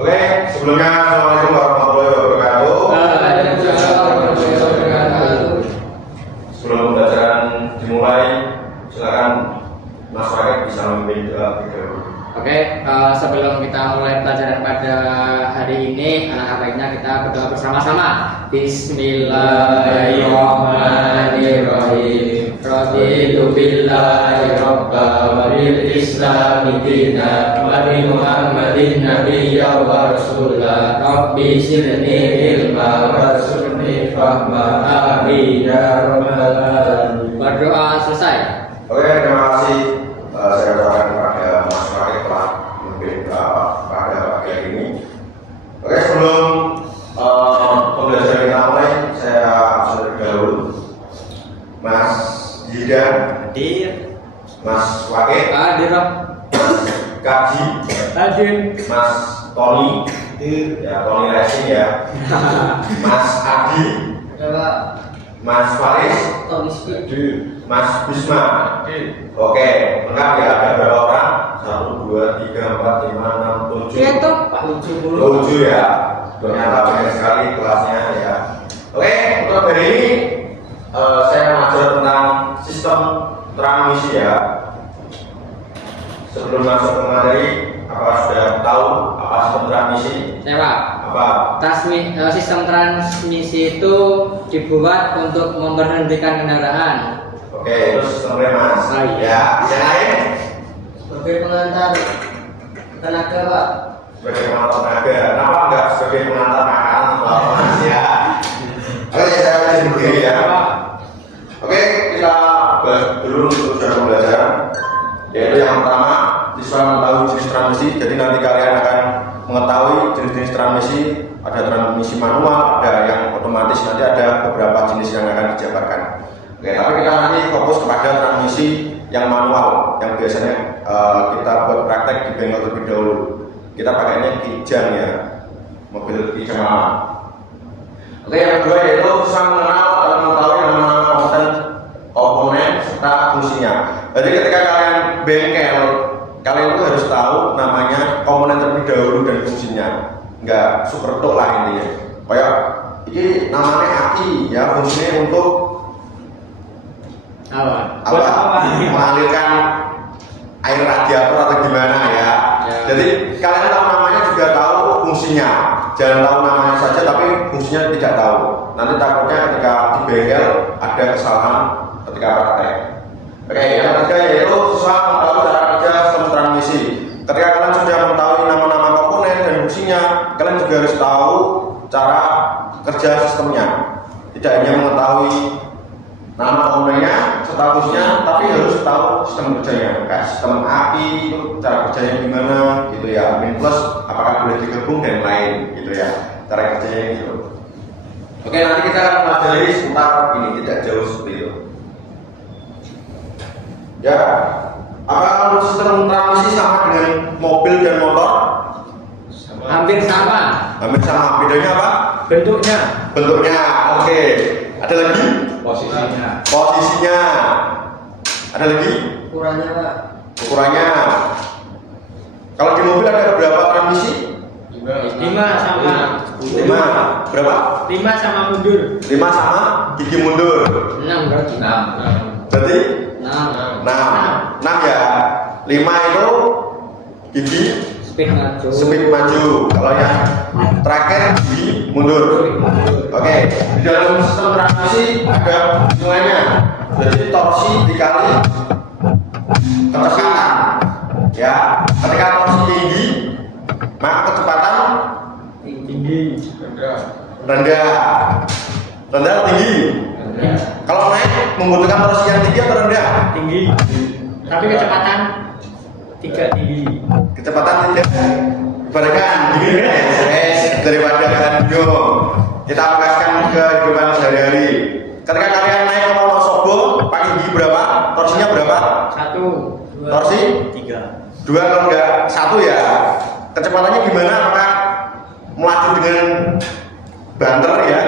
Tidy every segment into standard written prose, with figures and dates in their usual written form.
Oke, sebelumnya Assalamualaikum warahmatullahi wabarakatuh. Sebelum pembelajaran dimulai, silakan Mas Fakir bisa memimpin doa terlebih. Oke, sebelum kita mulai pelajaran pada hari ini, alangkah baiknya kita berdoa bersama-sama. Bismillahirrahmanirrahim. Raditu billahi robba wa bil islami dina wa bi Muhammadin nabiyya wa rasulah. Rabbi zidni ilma warzuqni fahma. Amin ya rabbal alamin. Berdoa selesai. Oke, terima kasih. Saya ucapkan kepada Mas Fakir telah memimpin pada pagi hari ini. Oke, sebelum pembelajaran kita mulai, saya terlebih dahulu Mas Jidan, Hadir. Mas Fakir, Hadir. Mas Kaji, Hadir. Mas Tony, ya Tony Racing ya, Mas Adi, Mas Faris, Mas Bisma. Oke, lengkap ya, ada berapa orang? 1, 2, 3, 4, 5, 6, 7. Iya toh, 7 ya. Ternyata banyak sekali kelasnya ya. Oke, untuk hari ini saya mengajar tentang sistem transmisi ya. Sebelum masuk ke materi, apakah sudah tahu apa sistem transmisi? saya Pak. Apa? Sistem transmisi itu dibuat untuk memberhentikan kendaraan. Oke, itu sistemnya Mas. Oh, iya. Ya, yang lain? Sebagai pengantar tenaga, Pak. Sebagai pengantar tenaga. Kenapa enggak sebagai pengantar makanan atau Mas ya? Oke, saya izin berdiri ya. Oke, kita bahas dulu untuk pembelajaran. Yaitu yang pertama, siswa mengetahui jenis transmisi. Jadi nanti kalian akan mengetahui jenis-jenis transmisi. Ada transmisi manual, ada yang otomatis. Nanti ada beberapa jenis yang akan dijabarkan. Oke, tapi kita nanti fokus kepada transmisi yang manual, yang biasanya kita buat praktek di bengkel terlebih dahulu. Kita pakainya kijang ya, mobil kijang lama. Oke, yang kedua yaitu siswa mengenal atau mengetahui nama-nama komponen serta fungsinya. Jadi ketika kalian bengkel, kalian itu harus tahu namanya komponen terlebih dahulu dan fungsinya. Enggak super tok lah intinya. Kayak ini namanya aki ya, fungsinya untuk mengalirkan air radiator atau gimana ya. Jadi kalian tahu namanya juga tahu fungsinya. Jangan tahu namanya saja tapi fungsinya tidak tahu. Nanti takutnya ketika di bengkel ada kesalahan ketika praktek. Oke, yang ketiga yaitu siswa mengetahui cara kerja sistem transmisi. Ketika kalian sudah mengetahui nama-nama komponen dan fungsinya, kalian juga harus tahu cara kerja sistemnya. Tidak hanya mengetahui nama komponennya, statusnya, tapi harus tahu sistem kerjanya. Kayak sistem api itu cara kerjanya gimana, gitu ya. Min plus, apakah boleh digabung dan lain, gitu ya. Cara kerjanya gitu. Oke, nanti kita akan pelajari sebentar ini tidak jauh seperti itu. Ya, apakah sistem transmisi sama dengan mobil dan motor? Hampir sama. Hampir sama. Bedanya apa? Bentuknya. Bentuknya. Oke. Ada lagi? Posisinya. Ada lagi? Ukurannya, Pak. Ukurannya. Kalau di mobil ada berapa transmisi? 5 sama. 5. Berapa? 5 sama mundur. 5 sama gigi mundur. 6 berarti. Berarti 6. 6 ya. 5 itu gigi Speed maju. Kalau yang terakhir gigi mundur. Oke. Di dalam sistem transmisi ada hitungannya. Jadi torsi dikali kecepatan. Ya. Ketika torsi tinggi, maka kecepatan Tinggi. rendah. Rendah tinggi. Kalau naik membutuhkan torsi yang tinggi atau rendah? Tinggi. Tapi kecepatan 3 tinggi. Kecepatan tidak ibaratkan daripada kalian bingung. Kita aplikasikan ke kehidupan sehari-hari. Ketika kalian naik ke Wonosobo, pakai gigi berapa? Torsinya berapa? 1, 2, Torsi? 3. 2 kalau enggak 1 ya. Kecepatannya gimana? Apakah melaju dengan banter ya?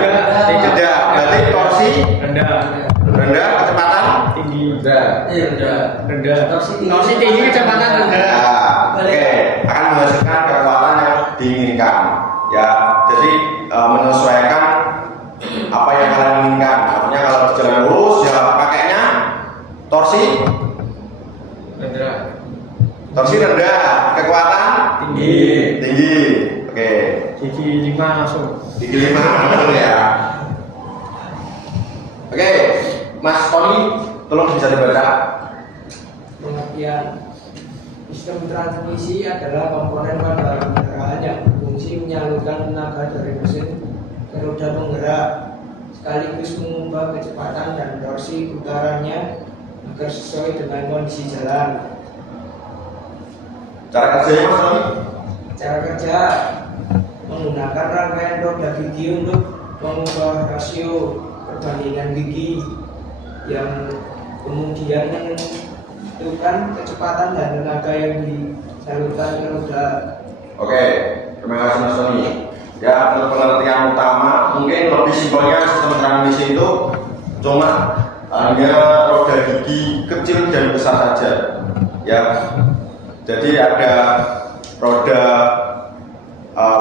Tidak. Berarti torsi rendah, kecepatan Tinggi. Rendah. Torsi tinggi kecepatan rendah. Oke, akan menghasilkan kekuatan yang diinginkan. Tinggi. Oke. Gigi 5 langsung. Gigi 5 betul ya. Oke, Mas Tony, tolong bisa dibaca. Pengertian sistem transmisi adalah komponen pada kendaraan yang berfungsi menyalurkan tenaga dari mesin ke roda penggerak sekaligus mengubah kecepatan dan torsi putarannya agar sesuai dengan kondisi jalan. Cara kerjanya Mas Tony? Cara kerja menggunakan rangkaian roda gigi untuk mengubah rasio perbandingan gigi yang kemudian menentukan kecepatan dan tenaga yang disalurkan ke roda. Oke, terima kasih Mas Tony. Ya, untuk pengertian utama, mungkin lebih simpelnya sistem transmisi itu cuma hanya roda gigi kecil dan besar saja. Ya, jadi ada roda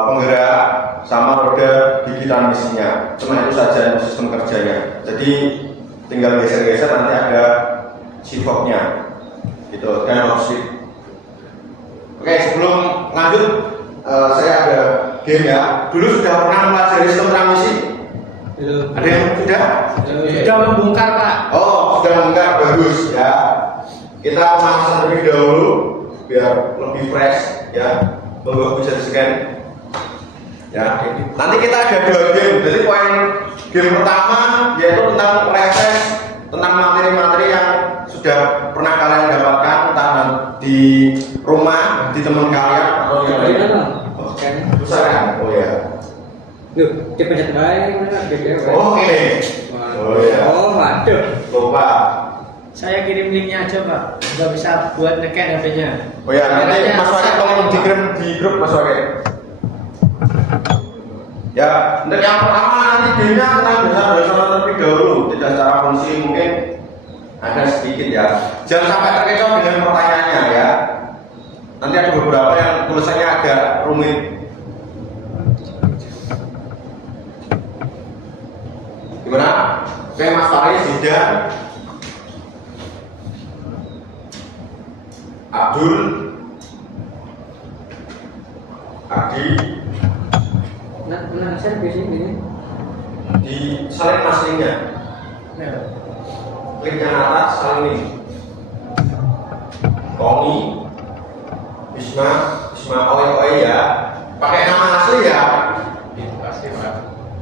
penggerak sama roda gigi transmisinya. Cuma itu saja sistem kerjanya. Jadi tinggal geser-geser nanti ada sivoknya, gitu. Dan opsi. Oke, sebelum lanjut, saya ada game ya. Dulu sudah pernah mempelajari sistem transmisi? Belum. Ada yang sudah? Sudah membongkar, Pak. Oh, sudah membongkar, bagus ya. Kita pemanasan terlebih dahulu biar lebih fresh ya. Tunggu bisa di scan. Ya, nanti kita ada 2 game. Jadi poin game pertama yaitu tentang refresh tentang materi-materi yang sudah pernah kalian dapatkan entah di rumah, di teman kalian atau yang lain. Bisa kan? Oh ya. Loh, dia pencet baik mana BBM. Oke. Oh ya. Oh, waduh. Lupa. Saya kirim linknya aja, Pak. Nggak bisa buat neken HP-nya. Oh ya, nanti Mas Wake tolong dikirim di grup Mas Wake. Ya, untuk yang pertama nanti gamenya tentang dasar-dasar terlebih dahulu, tidak secara fungsi mungkin ada sedikit ya. Jangan sampai terkecoh dengan pertanyaannya ya. Nanti ada beberapa yang tulisannya agak rumit. Gimana? Oke, Mas Faris, Zidan, Abdul, Adi, Nah, saya biasanya gini. di salin Mas linknya. Klik yang atas, salin link. Tony, Bisma Oi ya. Pakai nama asli ya. Asli, Pak.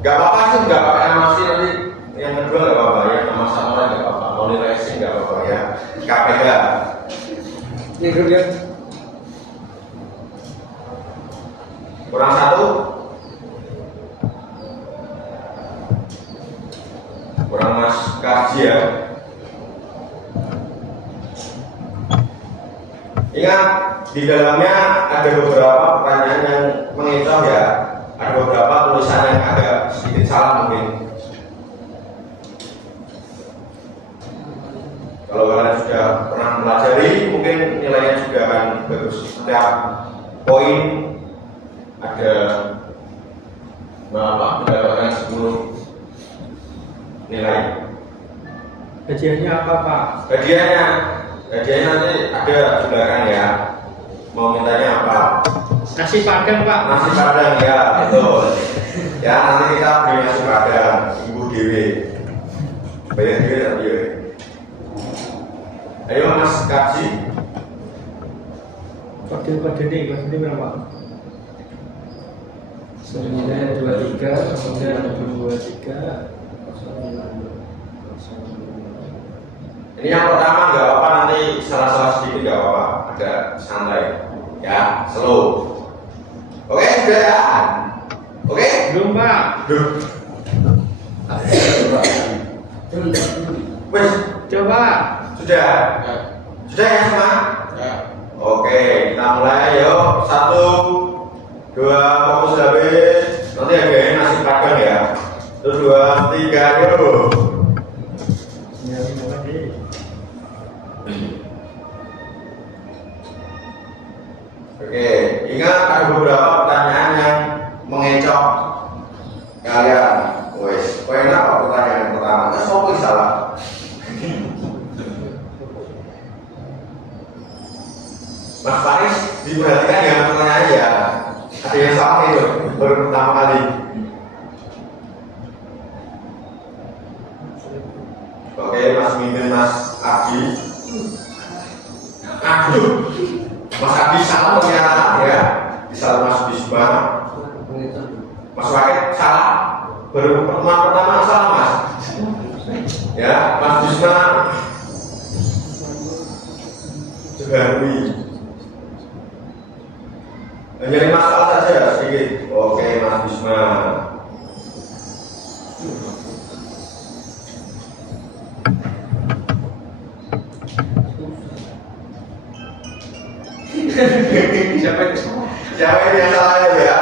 Gak apa-apa sih, gak pakai nama asli nanti. Yang kedua gak apa-apa ya, nama samaran gak apa-apa. Tony Racing gak apa-apa ya. KPH. Ini grup ya. Kurang 1. Kurang Mas Kaji ya. Ingat, di dalamnya ada beberapa pertanyaan yang mengecoh ya. Ada beberapa tulisan yang agak sedikit salah mungkin. Kalau kalian sudah pernah mempelajari, mungkin nilainya juga akan bagus. Setiap poin ada mendapatkan 10 nilai. Hadiahnya apa, Pak? Hadiahnya nanti ada di belakang ya. Mau mintanya apa? Nasi Padang, Pak. Nasi Padang ya, betul. Ya, nanti kita beli nasi Padang, Ibu Dewi. Bayar Dewi tapi ya. Ayo Mas Kaji. Kode ini berapa? 923 923. Ini yang pertama nggak apa-apa, nanti salah-salah sedikit nggak apa-apa, agak santai, ya, slow. Oke, sudah ya. Oke? Belum, Pak. Duh. Wes, Coba. sudah. Sudah ya semua? Ya. Oke, kita mulai yuk. 1, 2, fokus habis. Nanti agaknya nasi Padang ya. 1, 2, 3, yuk. Oke, ingat ada beberapa pertanyaan yang mengecoh kalian. Wes, poin apa pertanyaan pertama? Nah, soal salah. Mas Faris, diperhatikan ya pertanyaannya ya. Mas Bisma. Mas Wakil salah. Baru pertemuan pertama salah Mas. Ya, Mas Bisma Joharwi. Hanya 5 soal saja sedikit. Oke, Mas Bisma. Siapa yang salah ya?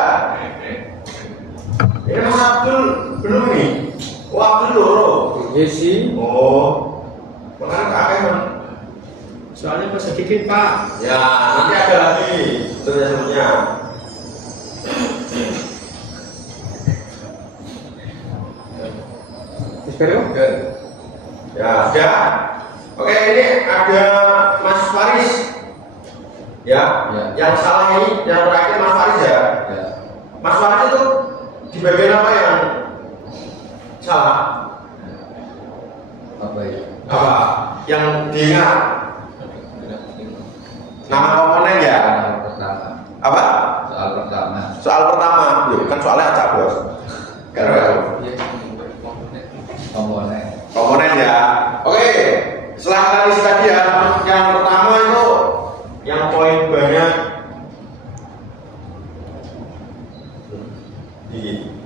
Ini Mas Abdul belum nih. Oh, Abdul loro. Jesi. Oh, makanya kakek kan. Soalnya pas sedikit Pak. Ya, nanti ada lagi sebenarnya. Oke. Ya, ada. Oke, ini ada Mas Faris. Ya, Ya. yang salah ini, yang terakhir Mas Faris ya. Ya. Mas Faris itu di bagian apa yang salah? Apa ya? Apa? Yang diingat? Nama komponen ya? Soal pertama. Apa? Soal pertama. Soal pertama. Yuk, kan soalnya acak bos. Karena Komponen. komponen ya. Oke, setelah analis tadi ya, yang pertama itu yang poin banyak.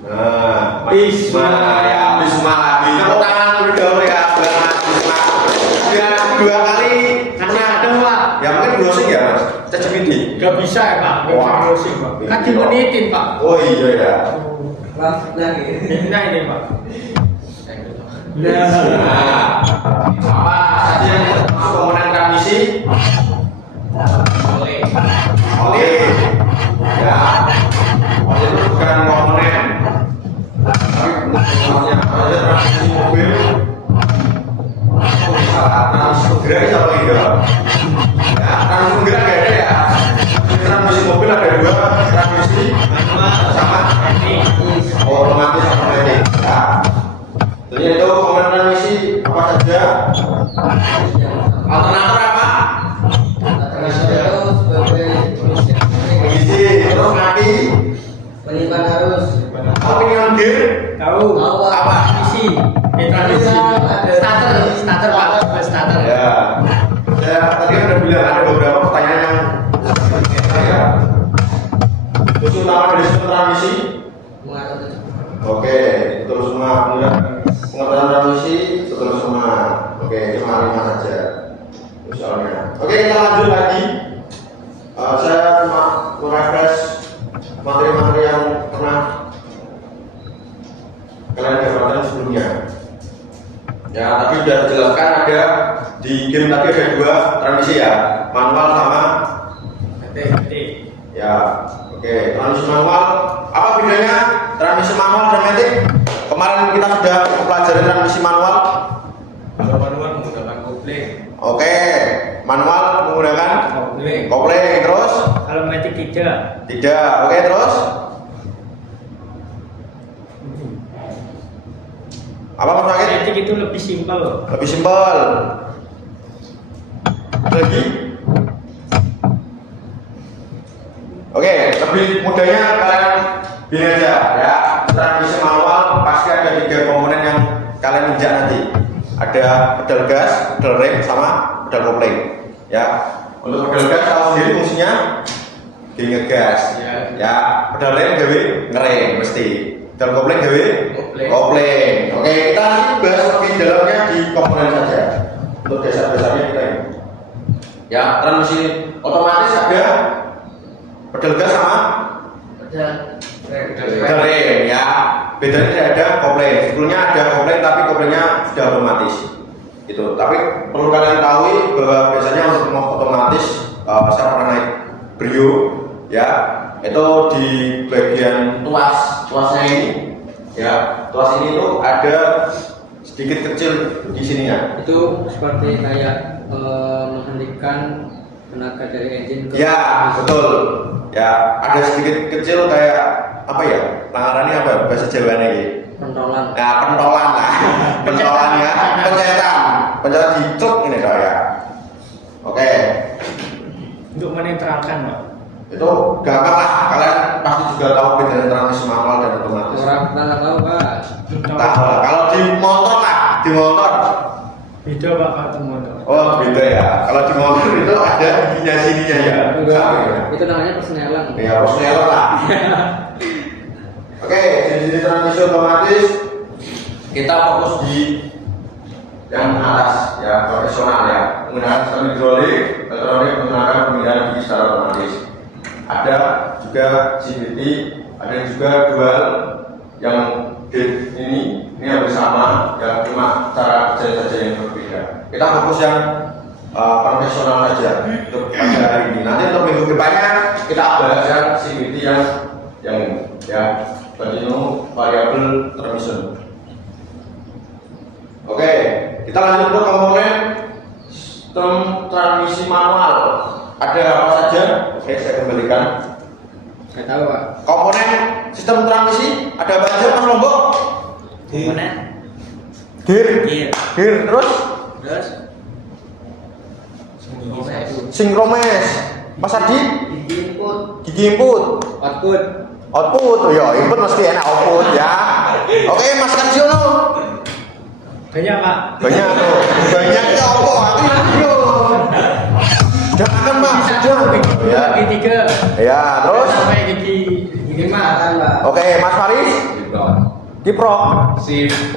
Nah, Bisma. ya, Bisma lagi. Tepuk tangan dulu dong ya, buat Mas Bisma. Sudah 2 kali. Hanya ada Pak. Ya mungkin browsing ya mas, ChatGPT. Gak bisa ya Pak. Gak bisa Wah. browsing Pak. Kan dimenitin Pak. Oh iya ya. lagi. Nah ini Pak. Nah, apa saja yang masuk komponen transmisi? Oke. Ya. Oke itu bukan komponen. Tapi maksudnya apa aja transmisi mobil? Transmisi penggerak itu apa gitu? Ya, transmisi penggerak nggak ada ya. Transmisi mobil ada 2, transmisi sama otomatis sama manual. Ya. Jadi itu komponen transmisi apa saja? Alternator apa? Pengisi, terus mati. Penyimpan arus. Pengisian gear. Tahu. Apa? Isi. Transmisi. Starter Pak. Starter. Ya. Saya tadi udah bilang ada beberapa pertanyaan yang ya. Terus utama dari sistem transmisi. Oke, betul semua. Kemudian pengetahuan transmisi betul semua. Oke, cuma 5 saja. Misalnya. Oke, kita lanjut lagi. Saya cuma merefresh materi-materi yang pernah kalian dapatkan sebelumnya. Ya, tapi sudah dijelaskan ada di game tadi ada 2 transmisi ya, manual sama ya. Oke, transmisi manual apa bedanya transmisi manual dan matic? Kemarin kita sudah mempelajari transmisi manual. Kalau manual menggunakan kopling. Oke, manual menggunakan Kopling. kopling terus Kalau matic tidak. tidak. Oke, terus apa Mas Wakil? Matic itu lebih simpel. Lebih simpel. Lagi. Oke, lebih mudahnya kalian pilih aja ya. Transmisi manual pasti ada 3 komponen yang kalian injak nanti. Ada pedal gas, pedal rem, sama pedal kopling. Ya. Untuk pedal gas tahu sendiri fungsinya di ngegas. Ya. Ya, pedal rem gawe ngerem mesti. Pedal kopling gawe Kopling. kopling. Oke, kita nanti bahas lebih dalamnya di komponen saja. Untuk dasar-dasarnya kita ini. Ya, transmisi otomatis ada pedal gas sama pedal rem ya. Bedanya tidak ada kopling. Sebelumnya ada kopling tapi koplingnya sudah otomatis. Itu. Tapi perlu kalian tahu bahwa biasanya untuk otomatis saya pernah naik Brio ya. Itu di bagian tuasnya ini ya. Tuas ini tuh ada sedikit kecil di sininya. Itu seperti kayak menghentikan tenaga dari engine ke Ya, betul. Ya, ada sedikit kecil kayak apa ya? Langarannya apa? Bahasa Jawanya ini. pentolan. Nah, pentolan lah. Pentolan ya, pencetan. Pencetan di truk ini ya. Oke. Untuk menetralkan Pak. Itu gampang lah, kalian pasti juga tahu bedanya transmisi manual dan otomatis. Orang tak tahu Pak. Tahu lah, kalau di motor lah, di motor. Beda Pak kalau di motor. Oh beda ya, kalau di motor itu ada giginya sininya ya. Sama ya. Itu namanya persnelan. Ya, persnelan lah. Oke, jenis-jenis transmisi otomatis kita fokus di yang atas ya, profesional ya, menggunakan sistem hidrolik, elektronik menggunakan pemindahan gigi secara otomatis. Ada juga CVT, ada juga dual yang gate ini yang bersama, ya cuma cara kerja saja yang berbeda. Kita fokus yang profesional saja untuk pada hari ini. Nanti untuk minggu depannya kita bahas yang CVT yang ya continuous variable transmission. Oke, kita lanjut ke komponen sistem transmisi manual. Ada apa saja? Oke, saya kembalikan. Saya tahu Pak. Komponen sistem transmisi ada apa aja Mas Lombok? Komponen. Gear. Terus Terus. sinkromes. Mas Adi? Gigi input. Gigi input. Output. Output. Oh ya, input mesti enak output ya. Oke, Mas Karjono. Banyak Pak. Banyak tuh. Banyaknya apa? Aku yo. Jangan Pak, sudah. Ya. Gigi 3. Ya, terus Sampai gigi 5 kan Pak. oke, Mas Faris? Kiprok.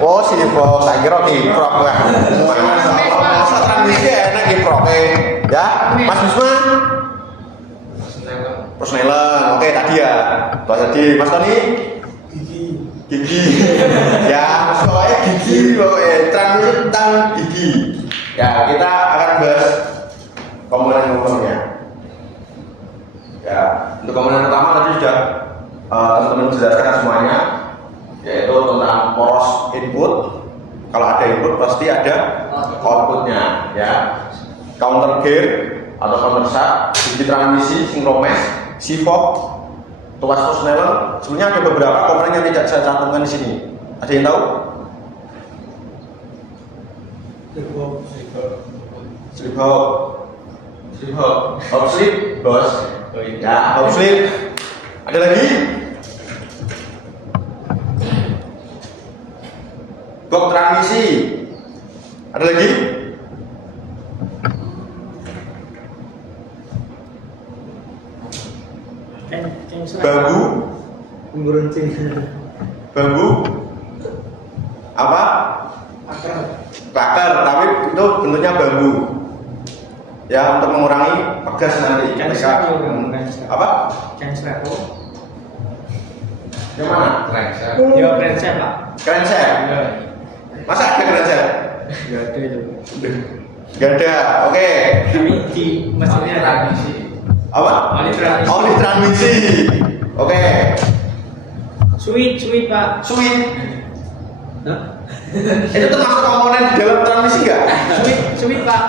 Oh, Kiprok. Saya kira Kiprok lah. Masa transmisi enak Kiprok ya. Mas Bisma? Persnelan. Oke, tadi ya. Mas Tony? Gigi. Ya, soalnya gigi transmisi tentang gigi. Ya, kita akan bahas komponen-komponennya. Ya, untuk komponen pertama tadi sudah teman-teman jelaskan semuanya, yaitu tentang poros input. Kalau ada input pasti ada outputnya, ya. Counter gear atau counter shaft, gigi transmisi, sinkromes, sivok, tuas persnelan. Sebenarnya ada beberapa komponen yang tidak saya cantumkan di sini. Ada yang tahu? Slip hop, hop slip, bos. Ya, hop slip. Ada lagi? Box transmisi. Ada lagi? Bambu. Bambu. Apa? Bakar, tapi itu bentuknya bambu. Ya, untuk mengurangi pegas nanti. Apa? Yang mana? Ya keren Pak. Krenset. Masa ada krenset? Enggak ada itu. Gak ada. Oke. Tapi di mesinnya ada. Apa? Oli transmisi. Oke. Sweet Pak. Sweet. Itu termasuk komponen di dalam transmisi nggak? Sweet Pak.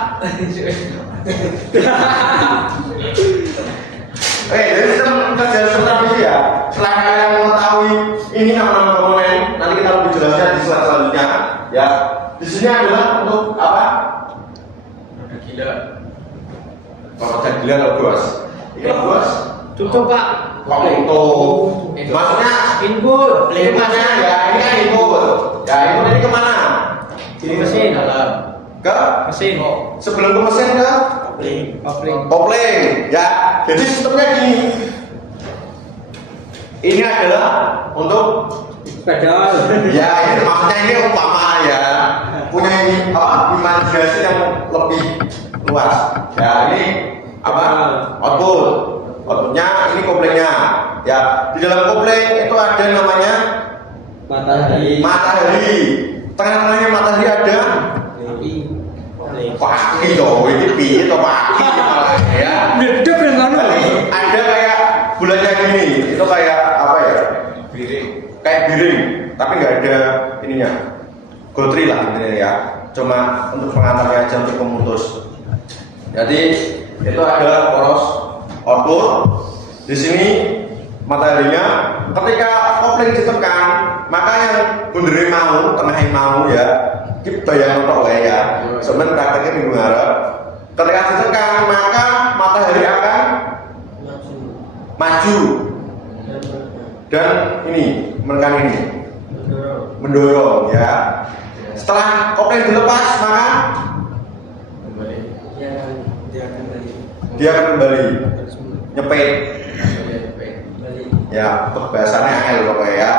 Jadi sistem kerja sistem transmisi ya. Setelah kalian mengetahui ini nama-nama komponen, nanti kita lebih jelasnya di slide selanjutnya. Ya, di sini adalah untuk apa? Roda gila atau bos? Ini bos. Tutup Pak. Tutup. Maksudnya Input. inputnya ya ini kan input. Ya input ini kemana? Di mesin. Ke Mesin. sebelum ke mesin ke kopling. Ya, jadi sistemnya gini. Ini adalah untuk Pedal. ya ini maksudnya ini umpama ya punya ini apa imajinasi yang lebih luas. Ya ini apa outputnya ini koplingnya. Ya di dalam kopling itu ada namanya matahari. Tengah-tengahnya matahari ada pagi loh, ini piye toh pagi malah ya. Medep yang mana? Ada kayak bulannya gini, itu kayak apa ya? Kayak biring, tapi nggak ada ininya. Gotri lah intinya ya. Cuma untuk pengantarnya aja untuk pemutus. Jadi itu adalah poros output. Di sini mataharinya ketika kopling ditekan, maka yang bundere mau, tengahnya mau ya. Kita bayang untuk ya. Sebenarnya prakteknya minggu ngarep. Ketika ditekan, maka matahari akan maju, dan ini menekan ini, mendorong ya. Setelah kopling dilepas maka dia akan kembali nyepit. Ya, untuk bahasannya angel pokoknya ya.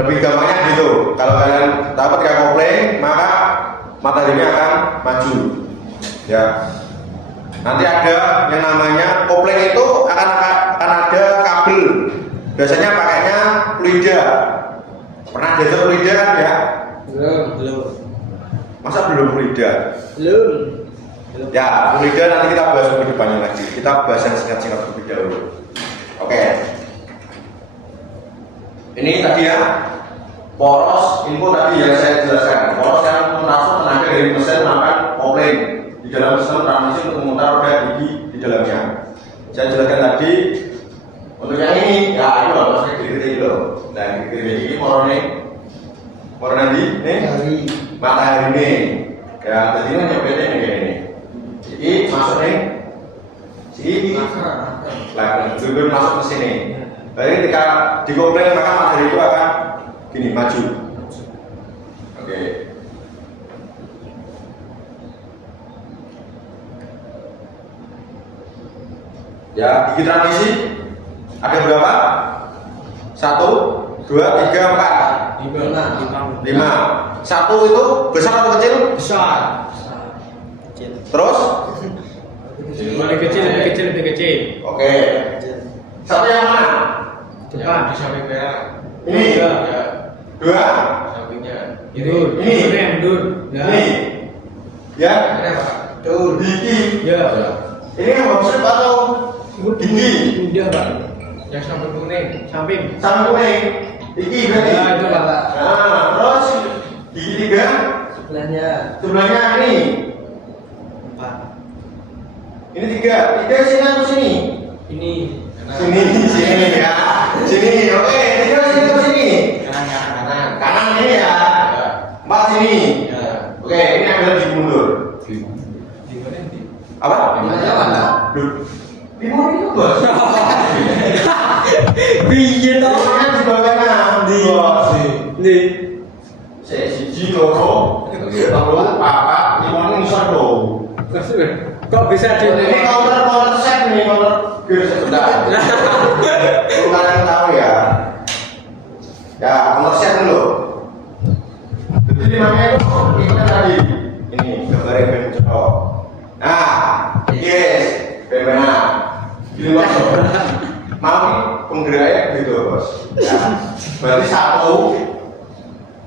Lebih gampangnya gitu. Kalau kalian dapat ketika kopling maka mataharinya akan maju. Ya. Nanti ada yang namanya kopling itu akan ada kabel. Biasanya pakainya fluida. Pernah jajal fluida kan ya? Belum. Masa belum fluida? Belum. Ya, fluida nanti kita bahas lebih depannya lagi. Kita bahas yang singkat-singkat terlebih dahulu. Oke. Ini tadi ya poros info tadi yang saya jelaskan. Poros yang menaruh tenaga dari mesin menggunakan kopling di dalam sistem transmisi untuk memutar roda gigi di dalamnya. Saya jelaskan tadi untuk yang ini ya itu loh, maksudnya gigi loh. Dan gigi warna nanti nih matahari ini ya tadi kan nyopetnya kayak ini. Jadi masuk nih sini lah itu masuk ke sini. Jadi ketika dikopling maka matahari itu akan gini maju. Oke. Ya, gigi transmisi ada berapa? 1, 2, 3, 4, 5. 1 itu besar atau kecil? Besar. Terus? Lebih kecil. Oke. Satu yang mana? Depan di samping merah. Ini. Ya. 2. Sampingnya. Ini. Ini. Ya. Dur. Gigi. Ya. Ini yang maksud atau gigi? Udah, Pak. Yang samping kuning. Samping. Sama kuning. Gigi berarti. Ya, itu, Pak. Nah, terus gigi 3. Sebelahnya ini. 4. Ini 3. 3 sini atau sini? Ini. Sini ya. Sini. Oke, 3 sini atau sini? Kanan ini ya. 4 sini. Oke, ini adalah gigi mundur. Apa? Timur itu bos. Piye to? Timurnya di bawahnya. Bos. Nih. Saya siji loro. Telu papat timurnya ngisor do. Kok bisa di Ini counter set nih, counter gear sebentar. Lu kalian tahu ya. Ya, counter set dulu. Jadi namanya itu ini tadi. Ini gambarnya ben cetok. Nah, yes, bagaimana? Gini bos, mau penggeraknya gitu bos. Ya. Berarti 1,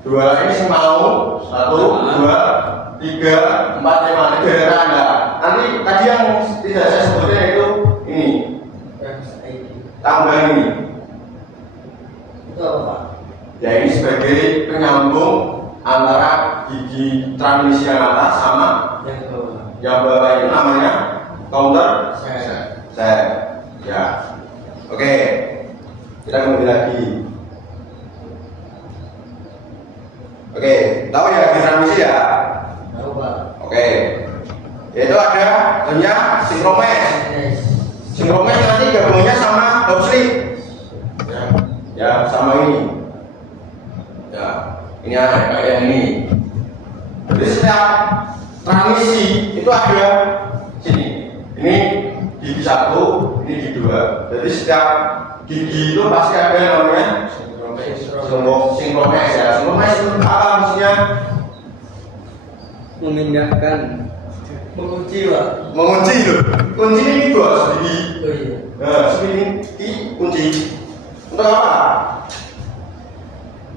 2 ini sih mau 1, 2, 3, 4, 5 ini daerah anda. Nanti tadi yang tidak saya sebutkan itu ini tambah ini. Itu apa, Pak? Ya ini sebagai penyambung antara gigi transmisi yang atas sama Yang bawah. yang bawah itu namanya counter Set. set. Ya, oke. Kita kembali lagi. Oke, tahu ya gigi transmisi ya? Tahu, Pak. Oke. Yaitu ada namanya sinkromes. Sinkromes nanti gabungnya sama hopslip. Ya, sama ini. Ya, ini ada kayak yang ini. Jadi setiap transmisi itu ada sini. Ini gigi 1, ini gigi 2. Jadi setiap gigi itu pasti ada yang namanya sinkromes ya. Sinkromes itu apa maksudnya? Memindahkan. Mengunci, Pak. Mengunci loh. Kunci ini bos gigi. Oh iya. Nah, ini kunci. Untuk apa?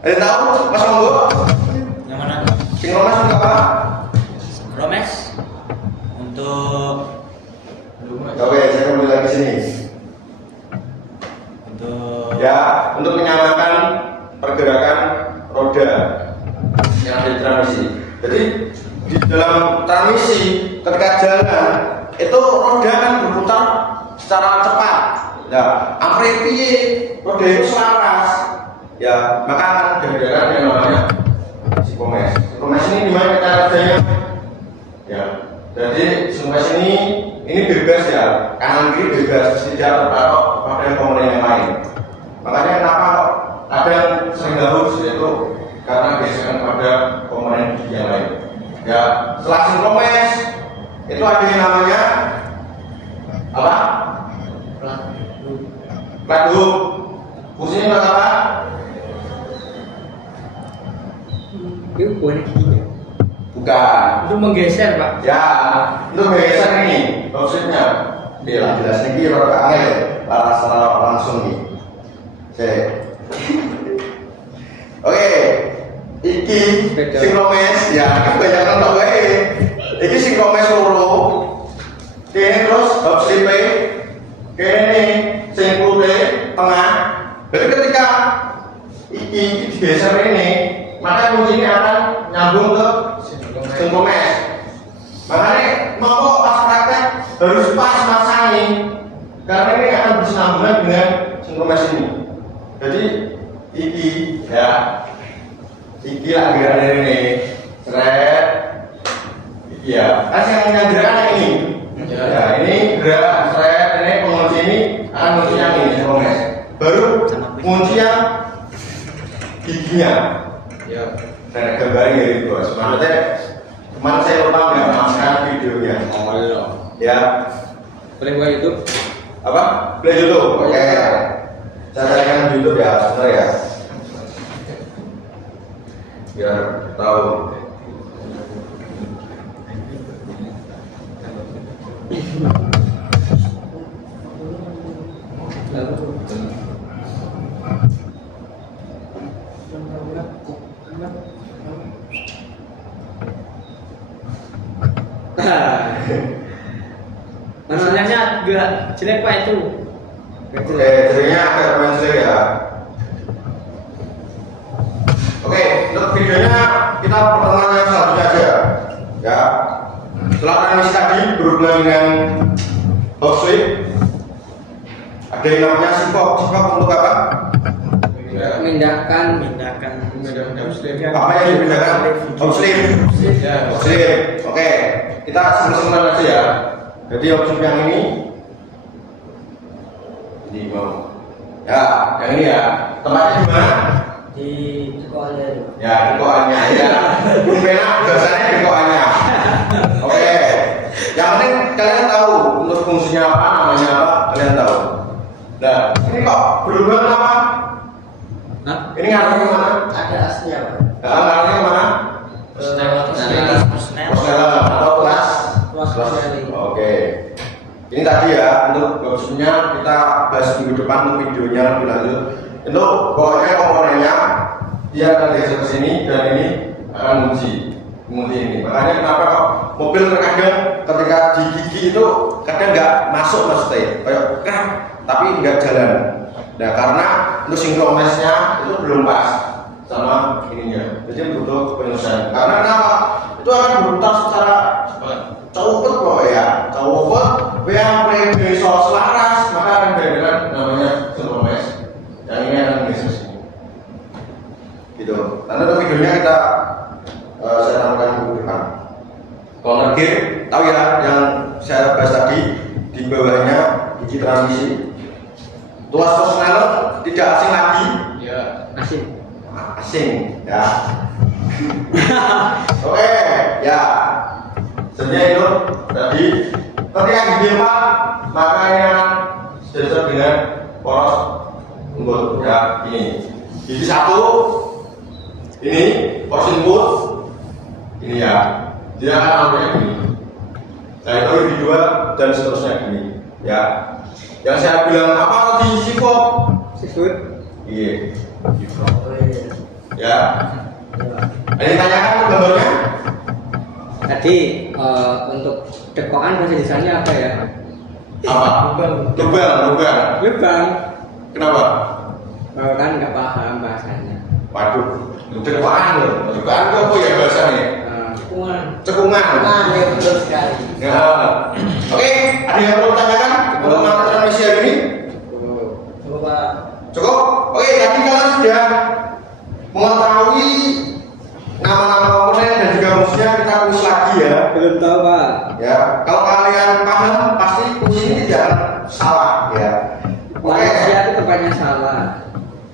Ada tahu, Mas Monggo? Yang mana? Sinkromes untuk apa? Romex untuk Oke, saya kembali lagi sini. Ya, untuk menyamakan pergerakan roda yang ada di transmisi. Jadi di dalam transmisi ketika jalan itu roda kan berputar secara cepat. Ya, ampere piye roda itu selaras. Ya, maka akan dibedakan yang namanya sinkromes. Sinkromes ini di mana kita rodanya? Ya, jadi sinkromes ini ini bebas ya, kanan kiri bebas, tidak terpatok pada komponen yang lain. Makanya kenapa ada yang sering gabus, yaitu karena gesekan pada komponen yang lain. Ya, setelah sinkromes itu ada yang namanya apa? Flat hook. Fungsinya buat apa? Itu boleh giginya. Bukan. Untuk menggeser, Pak. Ya, itu geser ini maksudnya. Bila jelas ini kalau angel langsung nih. Oke, iki sinkromes ya, kebanyakan tak baik. Iki sinkromes loro. Kene terus hop slipe. Kene sing klute tengah. Jadi ketika iki digeser ini, maka kuncinya akan nyambung ke sinkromes. Makanya mau pas praktek harus pas masangin, karena ini akan bersambungan dengan sinkromes ini. Jadi iki ya, iki lah gerakan ini, seret, iki ya. Kan yang gerakan ini, ya ini gerak seret, ini pengunci ini akan kunci yang ini sinkromes. Baru kunci yang giginya. Ya. Saya gambarin dari bos. Maksudnya kemarin saya lupa nggak memasukkan videonya. Ya. Boleh buka YouTube? Apa? Play YouTube. Oke. Saya tayangkan YouTube ya, sebentar ya. Biar tahu. Masalahnya juga jelek Pak itu. Oke, jadinya agak lumayan jelek ya. Oke, untuk videonya kita pertemuan yang selanjutnya aja. Ya. Setelah transmisi tadi berhubungan dengan hot sweep, ada yang namanya sipok. Sipok untuk apa? Memindahkan Apa yang dipindahkan? Hot sweep. Hot sweep. Oke, kita sama-sama aja ya. Jadi opsi yang ini mau ya, yang ini ya. Tempatnya di mana? di sekolah. Ya, di koannya ya. Pena biasanya di koannya. Oke. Yang penting kalian tahu untuk fungsinya apa, namanya apa, kalian tahu. Nah, ini kok berubah apa? Hah? Ini ngarahnya kemana? Ada asnya Pak. Nah, ngarahnya kemana? Persnelan atau kelas? Oke. Ini tadi ya untuk opsinya kita bahas minggu depan untuk videonya lebih lanjut. Untuk pokoknya komponennya dia akan geser ke sini dan ini akan mengunci ini. Makanya kenapa kok mobil terkadang ketika di gigi itu kadang nggak masuk maksudnya, kayak kah, tapi nggak jalan. Nah karena untuk sinkronesnya itu belum pas sama ininya, jadi butuh penyelesaian. Karena kenapa? Itu akan berputar secara copot kok ya, copot yang bisa selaras, maka akan berbeda namanya sinkrones. Yang ini akan geser sini. Gitu. Nanti untuk videonya kita saya tampilkan minggu depan. Kalau ngerti, tahu ya yang saya bahas tadi di bawahnya gigi transmisi. Tuas personal tidak asing lagi. Ya. Asing ya. Oke ya. Sebenarnya itu tadi ketika gigi 4 maka ini akan sesuai dengan poros input ya ini. Gigi 1 ini poros input ini ya. Dia akan awalnya gini. Nah itu gigi 2 dan seterusnya gini ya. Yang saya bilang apa tadi sipok? Siput. Iya. Ya. Ada yang tanyakan gambarnya? Tadi untuk dekokan bahasa Indonesianya apa ya? Apa? Lubang. Lubang. Kenapa? Kan nggak paham bahasanya. Waduh, dekokan loh. Dekokan itu apa ya bahasanya? Cekungan. Ya betul sekali. Ya. Oke, ada yang perlu tanyakan untuk materi transmisi hari ini? Coba. Cukup? Oke, tadi kalian sudah mengetahui nama-nama komponen dan juga fungsinya, kita ulas lagi ya. Belum tahu Pak. Ya, kalau kalian paham, salah ya. Oke. Manusia itu kebanyakan salah.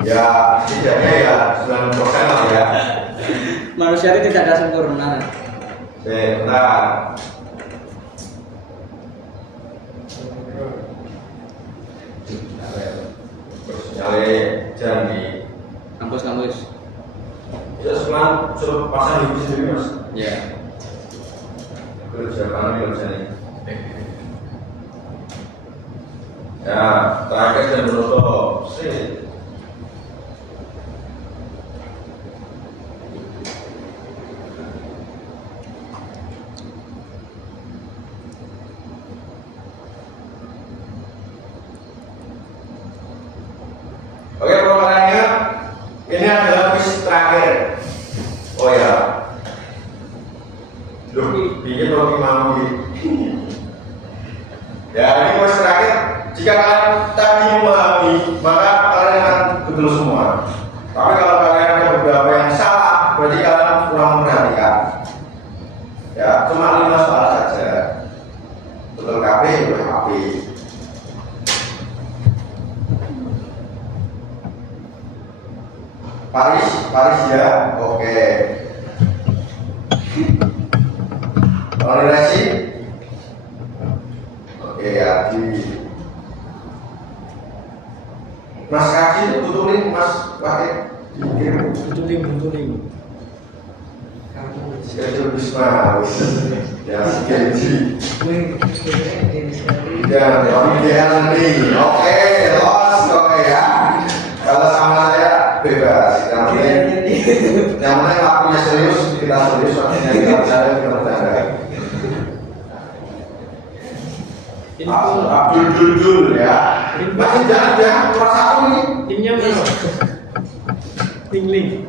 Ya, setidaknya ya 90% lah ya. Manusia itu tidak ada sempurna. Bentar. Terus nyale jangan di Kampus. ya sekarang suruh pasang di sini mas. Ya. Kerja kami kerja nih. Ya, terakhir dan menutup sih. Oke, pertanyaannya ini adalah quiz terakhir. Oh ya, bikin roti mau ya, ini quiz terakhir. Jika kalian tadi memahami, maka kalian akan betul semua. Tapi kalau kalian ada beberapa yang salah, berarti kalian kurang memperhatikan. Ya, cuma 5 soal saja. Betul KB, betul KB. Paris ya, oke. Toleransi, oke ya. Mas Kaji itu betulin Mas pakai dikirim. Betuling. Schedule Bisma, ya schedule. Ya, ideal nih. Oke, los oke ya. Kalau sama saya bebas. Yang penting waktunya serius, kita serius. Waktunya kita bercanda, kita bercanda. Abdul Dul ya. Masih jangan kelas 1 nih. Timnya berapa? Tingling.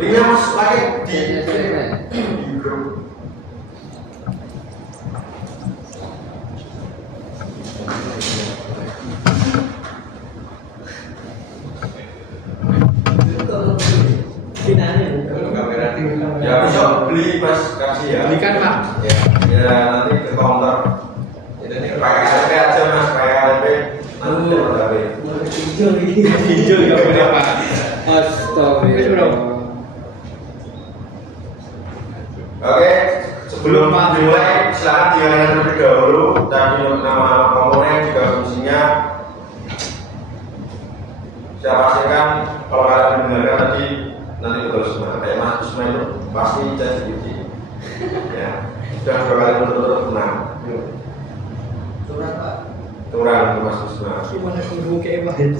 Timnya mas lagi di grup. Ya besok beli mas kasih ya. Belikan pak. Ya nanti ke counter. Pakai KTP aja mas, pakai KTP. Nanti dapat KTP. Hijau ya boleh pak. Astagfirullah. Oke, sebelum dimulai silakan diingatkan terlebih dahulu tadi nama komponen juga fungsinya. Saya pastikan kalau kalian mendengarkan tadi nanti betul semua. Kayak Mas Bisma itu pasti ChatGPT. Ya, sudah 2 kali berturut-turut menang. Surat pak. Kurang Mas Bisma. Gimana kudu kayak bahan?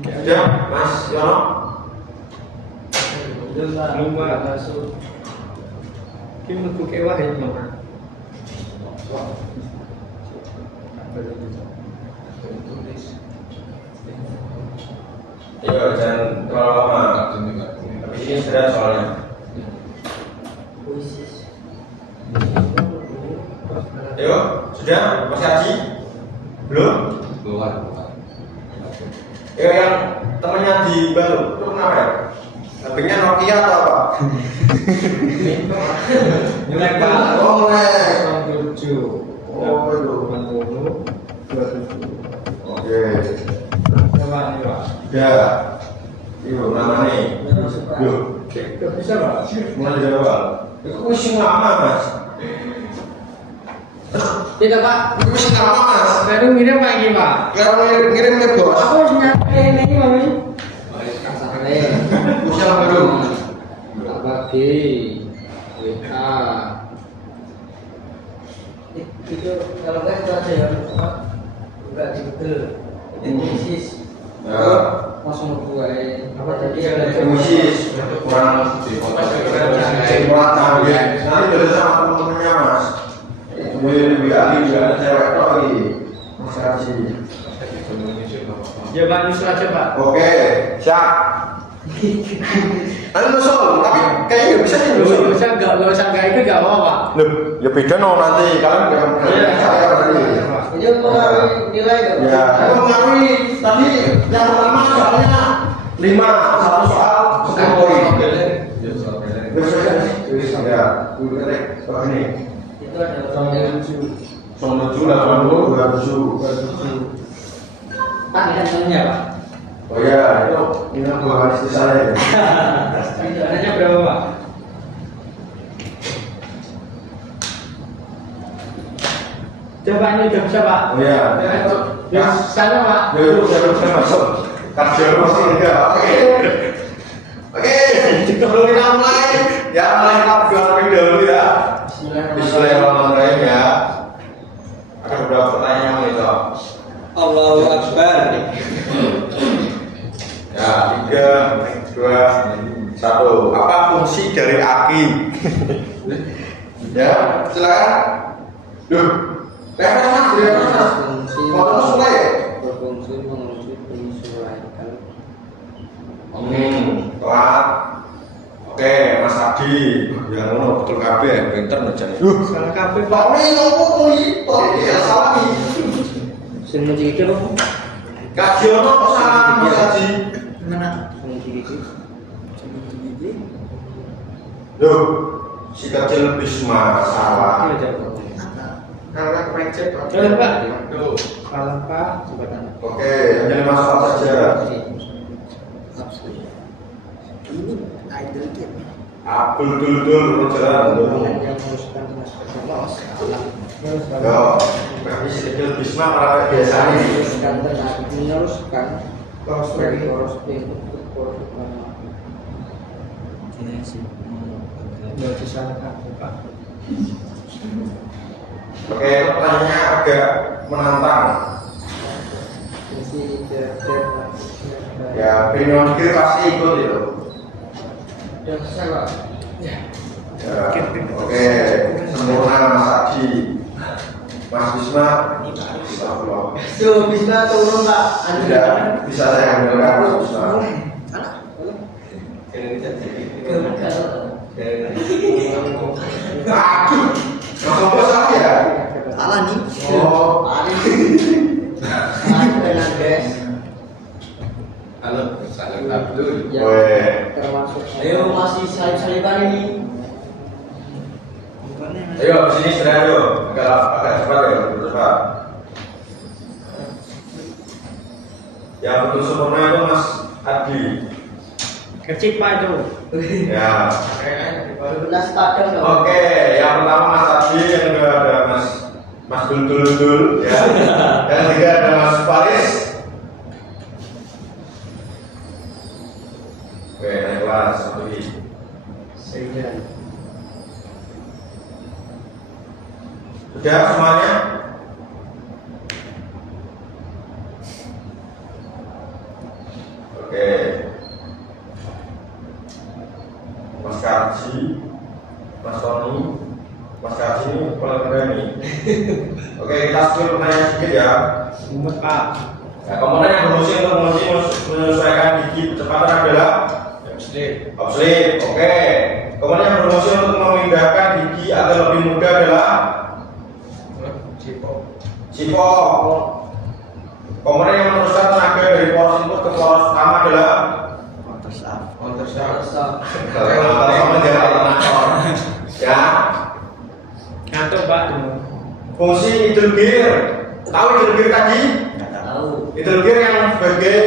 Sudah, Mas Yono. Lumba masuk. Gimana kudu kayak bahan mama? Iya, jangan terlalu lama. Ini sudah soalnya. Ayo, sudah? Mas Haji? Belum? Keluar. Ya yang temannya di Balu, itu kenapa ya? HP-nya Nokia atau apa? Nilai pak. Oh, Nek. 67. Oh, itu. 80. 27. Oke. Coba nih pak. Ya. Itu nama nih. Yuk, Gak bisa pak. mulai dari awal. Itu masih lama, Mas. Tidak pak. Itu masih lama, Mas. Baru ngirim lagi pak. Kalau ngirim ke bos. Aku harus nyampe ini mami. Usia belum. Tak bagi. WA. Itu kalau kan itu ada yang enggak di Google. Ini sis. Ya. Langsung gue. Apa tadi ada Musis kurang kurang target. Nanti beda sama teman-temannya Mas. Kemudian lebih ahli juga cewek lagi. Mas Haji. Jawaban Yusuf aja pak. Oke, siap. Anu nusul, tapi kayaknya nggak bisa sih nusul. Gak usah gak itu gak apa-apa. Loh, ya beda no nanti kalian nggak saya berarti. Ini mempengaruhi nilai gak? Ya, itu mempengaruhi tadi yang pertama soalnya 5 satu soal 10 poin. Ya, ini. Itu ada orang yang lucu. 97, 80, 27. Pak, ini nilainya Pak? Oh ya, itu ini bukan istri saya. Nilainya berapa Pak? Coba ini udah bisa Pak? Oh ya, Ya, sana Pak. ya itu saya masuk. Kerja masih enggak. Oke, sebelum kita mulai, ya mulai kita berdoa terlebih dahulu ya. Bismillahirrahmanirrahim ya. Ada beberapa pertanyaan itu. Allahu Akbar. Ya, 3, 2, 1. Apa fungsi dari aki? Ya, silakan. Duh, referensi, Fungsi Mau mulai? berfungsi menguji penyesuaian. Telat. Oke, Mas Adi, yang ngono betul kabeh, pinter ngerjain. Salah kabeh Pak. Pak Wi ngopo kuwi? Ya salah nih. Sing muji iki lho. Kadiono kok salah Mas Adi? Mana? Muji iki. Duh, si kecil Bisma salah. Kalau kepecet Pak. Coba Pak. Duh. Salah Pak. Oke, hanya 5 soal saja. Abdul Dul jalan. Yo, berarti si kecil Bisma merawat biasa nih. Meneruskan Terus dari lagi. poros Nggak bisa salah kabeh Pak. Oke, pertanyaannya agak menantang. Ya, Bino kiri pasti ikut itu. Udah selesai Pak. Ya, oke, sempurna Mas Adi. Mas Bisma, astagfirullah. Tuh bisa turun Pak. Tidak bisa saya ambilkan Mas Bisma. Aduh, Mas Ombo salah ya? Salah nih. Oh, Halo, salam Abdul. weh. Termasuk. Ayo masih salib-saliban ini. Ayo, sini sudah ayo. Agak cepat ya, cepat. Yang betul sempurna itu Mas Adi. Kecil Pak itu. Ya. Belas padang dong. Oke, yang pertama Mas Adi, yang kedua ada Mas Dul, ya. Yang ketiga ada Mas Faris. Oke, naik kelas satu lagi. Sudah semuanya? Oke. Mas Karji, Mas Tony, Mas Karji ini paling keren nih. Oke, kita skip pertanyaan sedikit ya. Mumet Pak. Nah, komponen yang berfungsi untuk menyesuaikan gigi kecepatan adalah obslit. Oke. Komponen yang berfungsi untuk memindahkan gigi agar lebih mudah adalah sipok. Komponen yang meneruskan tenaga dari poros input ke poros utama adalah ya. Ngantuk Pak. Fungsi idul gear. Tahu idul gear tadi? Tahu. Idul gear yang sebagai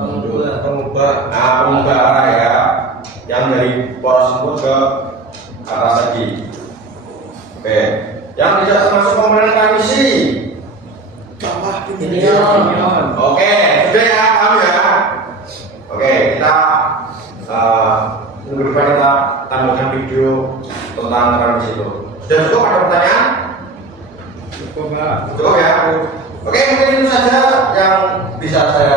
Pengubah. nah, pengubah arah ya, yang dari poros input ke atas tadi. Oke. Yang tidak termasuk komponen transmisi. Ini on. Oke, sudah ya, paham ya? Oke, kita minggu depan kita tampilkan video tentang transmisi itu. Sudah cukup, ada pertanyaan? Cukup Pak. Cukup ya? Oke, mungkin itu saja yang bisa saya